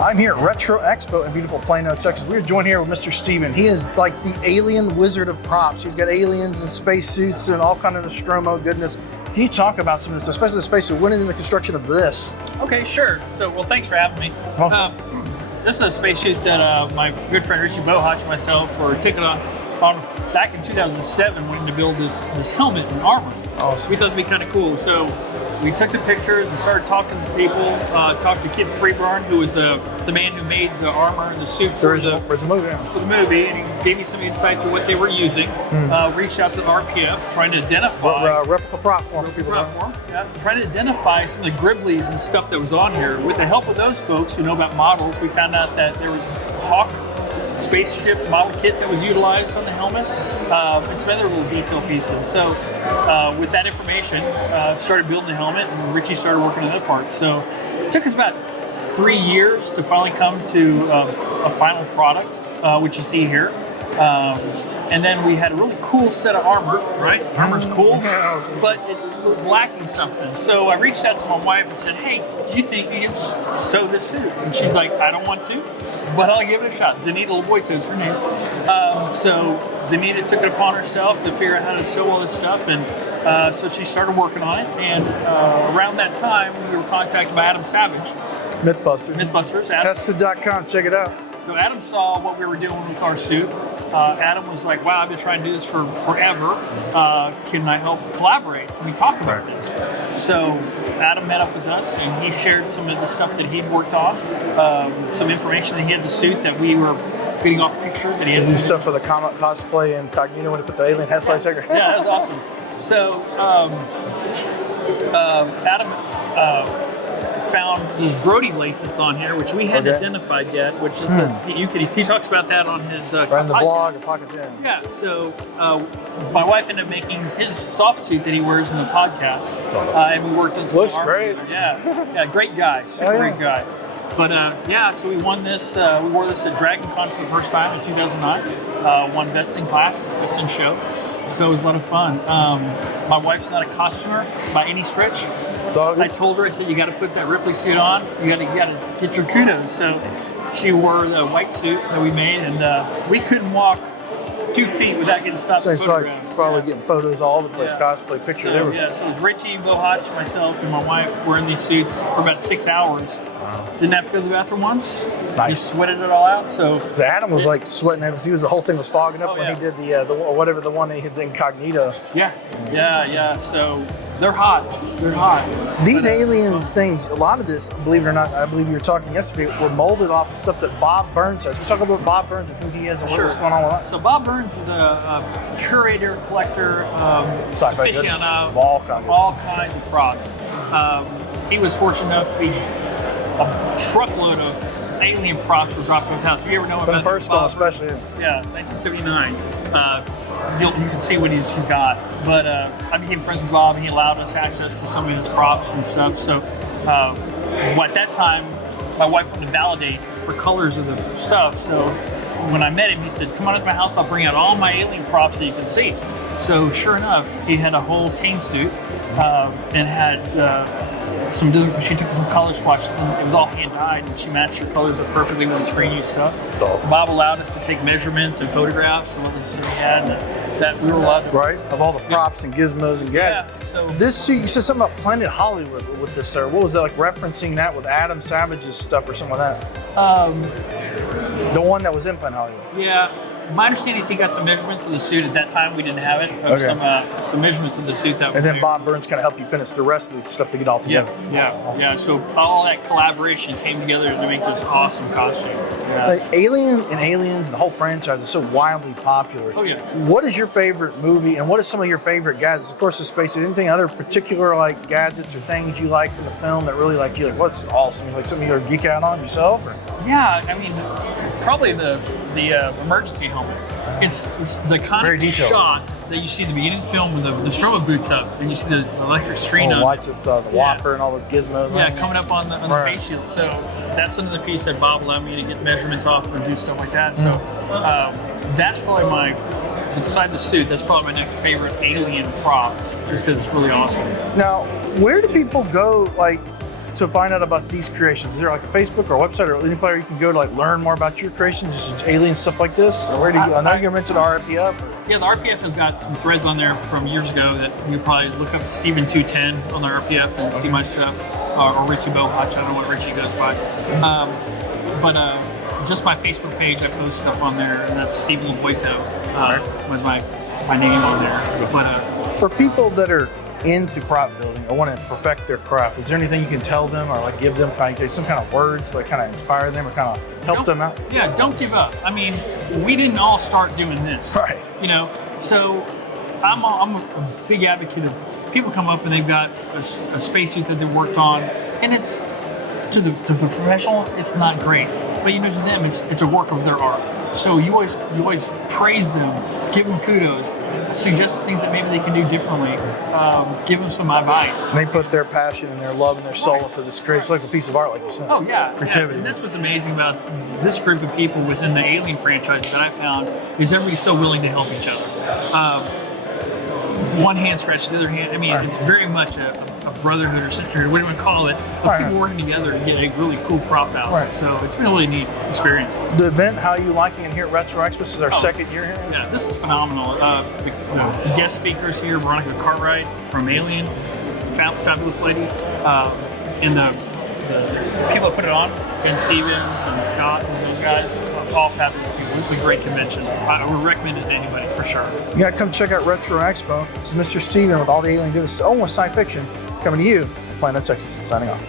I'm here at Retro Expo in beautiful Plano, Texas. We're joined here with Mr. Steven. He is like the alien wizard of props. He's got aliens and spacesuits and all kind of Nostromo goodness. Can you talk about some of this, especially the spacesuit? When in the construction of this? Okay, sure. So, well, thanks for having me. This is a spacesuit that my good friend Richie Bohach and myself were taking on back in 2007, wanting to build this helmet and armor. Awesome. We thought it'd be kind of cool. So we took the pictures and started talking to people. Talked to Kip Freeburn, who was the man who made the armor and the suit for the movie, and he gave me some insights of what they were using. Reached out to the RPF, trying to identify replica prop form. Trying to identify some of the gribblies and stuff that was on here. With the help of those folks who know about models, we found out that there was Hawk spaceship model kit that was utilized on the helmet, and some other little detail pieces. So with that information, started building the helmet, and Richie started working on other parts. So it took us about 3 years to finally come to a final product, which you see here. And then we had a really cool set of armor, right? Armor's cool, but it was lacking something. So I reached out to my wife and said, hey, do you think you can sew this suit? And she's like, I don't want to, but I'll give it a shot. Steven LaBoyteaux is her name. So Danita took it upon herself to figure out how to sew all this stuff, and so she started working on it. And around that time, we were contacted by Adam Savage. Mythbusters. Tested.com, check it out. So Adam saw what we were doing with our suit. Adam was like, wow, I've been trying to do this for forever. Can I help collaborate? Can we talk about this? So Adam met up with us, and he shared some of the stuff that he'd worked on, some information that he had the suit that we were getting off pictures that he had. Some stuff for the comic cosplay and Incognito when he put the alien head flight sticker. Yeah, that was awesome. So Adam found this Brody lace that's on here, which we hadn't identified yet, which is he talks about that on his right in the blog and pockets. Yeah. So my wife ended up making his soft suit that he wears in the podcast, and we worked on some looks armor great. together. Yeah, great guy, great guy. But so we won this. We wore this at Dragon Con for the first time in 2009. Won Best in Class, Best in Show. So it was a lot of fun. My wife's not a costumer by any stretch. I told her, I said, you got to put that Ripley suit on. You got to get your kudos. So she wore the white suit that we made, and we couldn't walk 2 feet without getting stopped and photographed. Probably getting photos all over the place, cosplay, pictures. So it was Richie, Bohach, myself, and my wife wearing these suits for about 6 hours. Didn't have to go to the bathroom once. Nice. Just sweated it all out. So Adam was like sweating because the whole thing was fogging up when he did the whatever the one that he did, the Incognito. Yeah. So they're hot. These aliens things, a lot of this, believe it or not, I believe you were talking yesterday, were molded off of stuff that Bob Burns has. Can you talk about Bob Burns and who he is and what's going on with that? So Bob Burns is a curator, collector, aficionado, all kinds of props. He was fortunate enough to be a truckload of alien props were dropped in his house. If you ever know about the first one, especially. Yeah, 1979. You can see what he's got. But I became friends with Bob, and he allowed us access to some of his props and stuff. So at that time, my wife wanted to validate her colors of the stuff. So when I met him, he said, come on up to my house, I'll bring out all my alien props that you can see. So sure enough, he had a whole cane suit and had she took some color swatches, and it was all hand dyed, and she matched her colors up perfectly with the screen use stuff. Bob allowed us to take measurements and photographs of what the suit had, and that we were allowed to of all the props and gizmos and gadgets. Yeah. So this suit, you said something about Planet Hollywood with this, sir. What was that, like referencing that with Adam Savage's stuff or something like that? The one that was in Planet Hollywood. Yeah. My understanding is he got some measurements of the suit. At that time, we didn't have it. Some measurements of the suit that was. And then Bob Burns kind of helped you finish the rest of the stuff to get all together. Yeah. So all that collaboration came together to make this awesome costume. Like Alien and Aliens and the whole franchise is so wildly popular. Oh yeah. What is your favorite movie, and what are some of your favorite gadgets? Of course, the space. Anything other particular like gadgets or things you like from the film that really like you? Like, well, this is awesome. Like something you're geek out on yourself? Or? Yeah, I mean, probably the emergency helmet. It's the kind of shot that you see at the beginning of the film when the Nostromo boots up and you see the electric screen on. Lights with the whopper and all the gizmos. Yeah, coming up on the face shield. So that's another piece that Bob allowed me to get measurements off and do stuff like that. So that's probably beside the suit, that's probably my next favorite alien prop, just because it's really awesome. Now, where do people go, like, to find out about these creations? Is there like a Facebook or a website or any place you can go to like learn more about your creations, just alien stuff like this? Or where do you? I know you mentioned RPF. Yeah, the RPF has got some threads on there from years ago that you probably look up Steven 210 on the RPF and see my stuff, or Richie Bowhotch. I don't know what Richie goes by, but just my Facebook page, I post stuff on there, and that's Steven LaBoyteaux was my name on there. But for people that are into prop building or want to perfect their craft, is there anything you can tell them or like give them some kind of words to like kind of inspire them or kind of help them out? Yeah, don't give up. I mean, we didn't all start doing this, right? You know, so I'm a big advocate of people come up and they've got a spacesuit that they worked on, and it's to the professional, it's not great, but you know, to them, it's a work of their art. So you always praise them, give them kudos, suggest things that maybe they can do differently, give them some advice. And they put their passion and their love and their soul into this creation, like a piece of art, like you said. Oh yeah, creativity. Yeah. And that's what's amazing about this group of people within the Alien franchise that I found is everybody's so willing to help each other. One hand scratches the other hand. I mean, it's very much a brotherhood or sisterhood, whatever you want to call it, of people working together to get a really cool prop out. Right. So it's been a really neat experience. The event, how are you liking it here at Retro Expo? This is our second year here. Yeah, this is phenomenal. The guest speakers here, Veronica Cartwright from Alien, fabulous lady, and the people that put it on, Ben Stevens and Scott and those guys, all fabulous people. This is a great convention. I would recommend it to anybody for sure. You got to come check out Retro Expo. This is Mr. Steven with all the alien goodness, almost science fiction, coming to you, Plano, Texas. Signing off.